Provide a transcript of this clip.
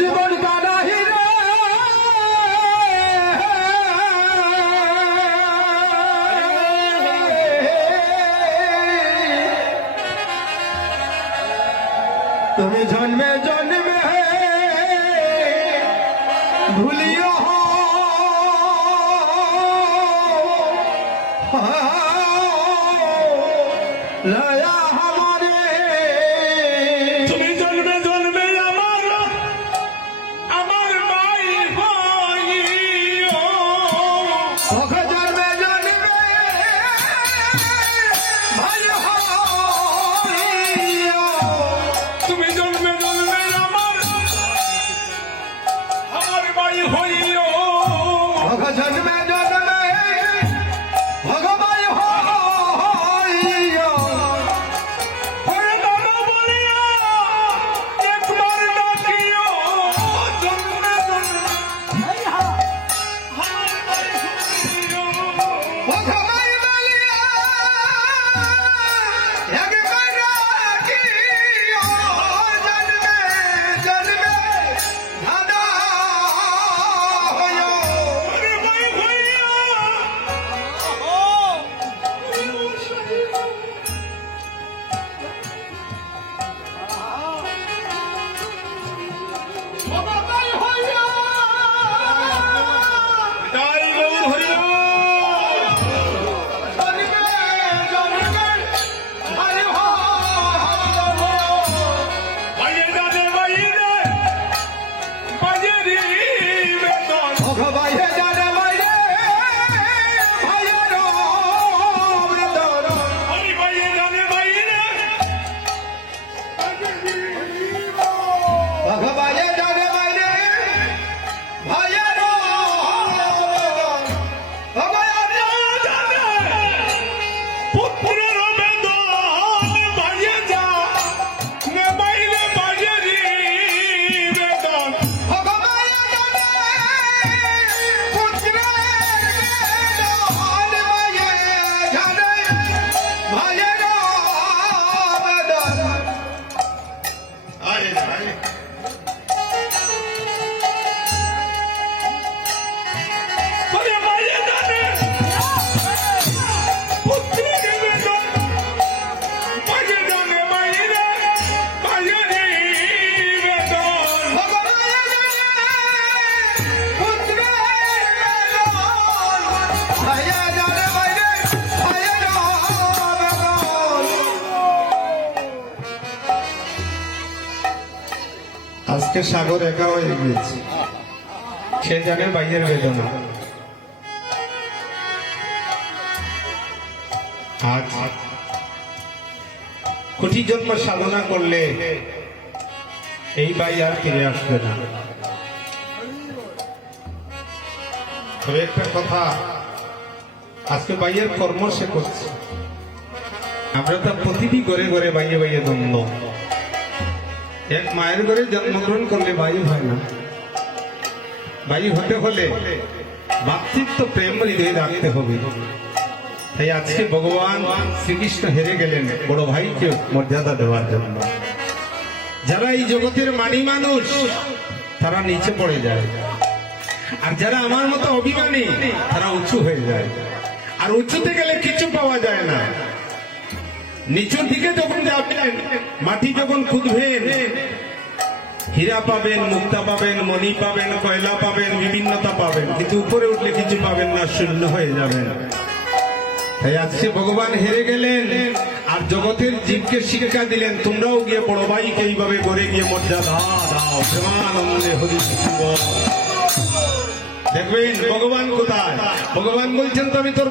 জীবন কানাহি রে তুমি জন্মে জন্মে ভুলিও লয়া हमारे তুমি জন্মে জন্মে আমার ভাই হইও ওকে জন্মে জন্মে ভাই হইও তুমি জন্মে জন্মে আমার ভাই হইও ওকে জন্মে জন্মে ভগবান হইও ওরে বাবা বলিয়া একবার ডাকিও জন্মে জন্মে আমার ভাই হইও ওকে ভাই বলিয়া একবার ডাকিও জন্মে জন্মে দাদা হইও ওরে ভাই হইও ভগবান হইও জয় গৌর হরিও বাইরে জানে বাইরে বাজেরি বেতন আমি বাইরে জানে বাইরে পুত্রের বেদন বাইরে যা নে বাইরে বাজেরি বেতন আরে আরে ওরে বাইরে জানে পুত্রের বেদন বাইরে জানে বাইরে বাজেরি বেতন আজকে সাগর একা হয়ে গিয়েছে, সে জানে বাইয়ের বেদনা। আজ কোটি জন্ম সাধনা করলে এই বাই আর ফিরে আসবে না। তবে একটা কথা, আজকে বাইয়ের কর্ম সে করছে। আমরা তো প্রতিটি ঘরে ঘরে বাইয়ে বাইয়ে দ্বন্দ্ব। এক মায়ের ঘরে জন্মগ্রহণ করলে বায়ু হয় না। বায়ু হতে হলে ভাতৃত্ব প্রেম হৃদয়ে রাখতে হবে। তাই আজকে ভগবান শ্রীকৃষ্ণ হেরে গেলেন বড় ভাইকে মর্যাদা দেওয়ার জন্য। যারা এই জগতের মানি মানুষ তারা নিচে পড়ে যায়, আর যারা আমার মতো অভিমানী তারা উঁচু হয়ে যায়। আর উঁচুতে গেলে কিছু পাওয়া যায় না। নিচুর দিকে যখন যাবেন, মাটি যখন খুঁজবেন, হীরা পাবেন, মুক্তা পাবেন, মণি পাবেন, কয়লা পাবেন, বিভিন্নতা পাবেন, কিন্তু উপরে উঠলে কিছু পাবেন না, শূন্য হয়ে যাবেন। তাই আজকে ভগবান হেরে গেলেন আর জগতের জীবকে শিক্ষা দিলেন, তোমরাও গিয়ে বড় ভাইকে এইভাবে করে গিয়ে মর্যাদা দাও, প্রেমানন্দে হরি বল। দেখবেন ভগবান কোথায়? ভগবান বলছেন তো আমি তোর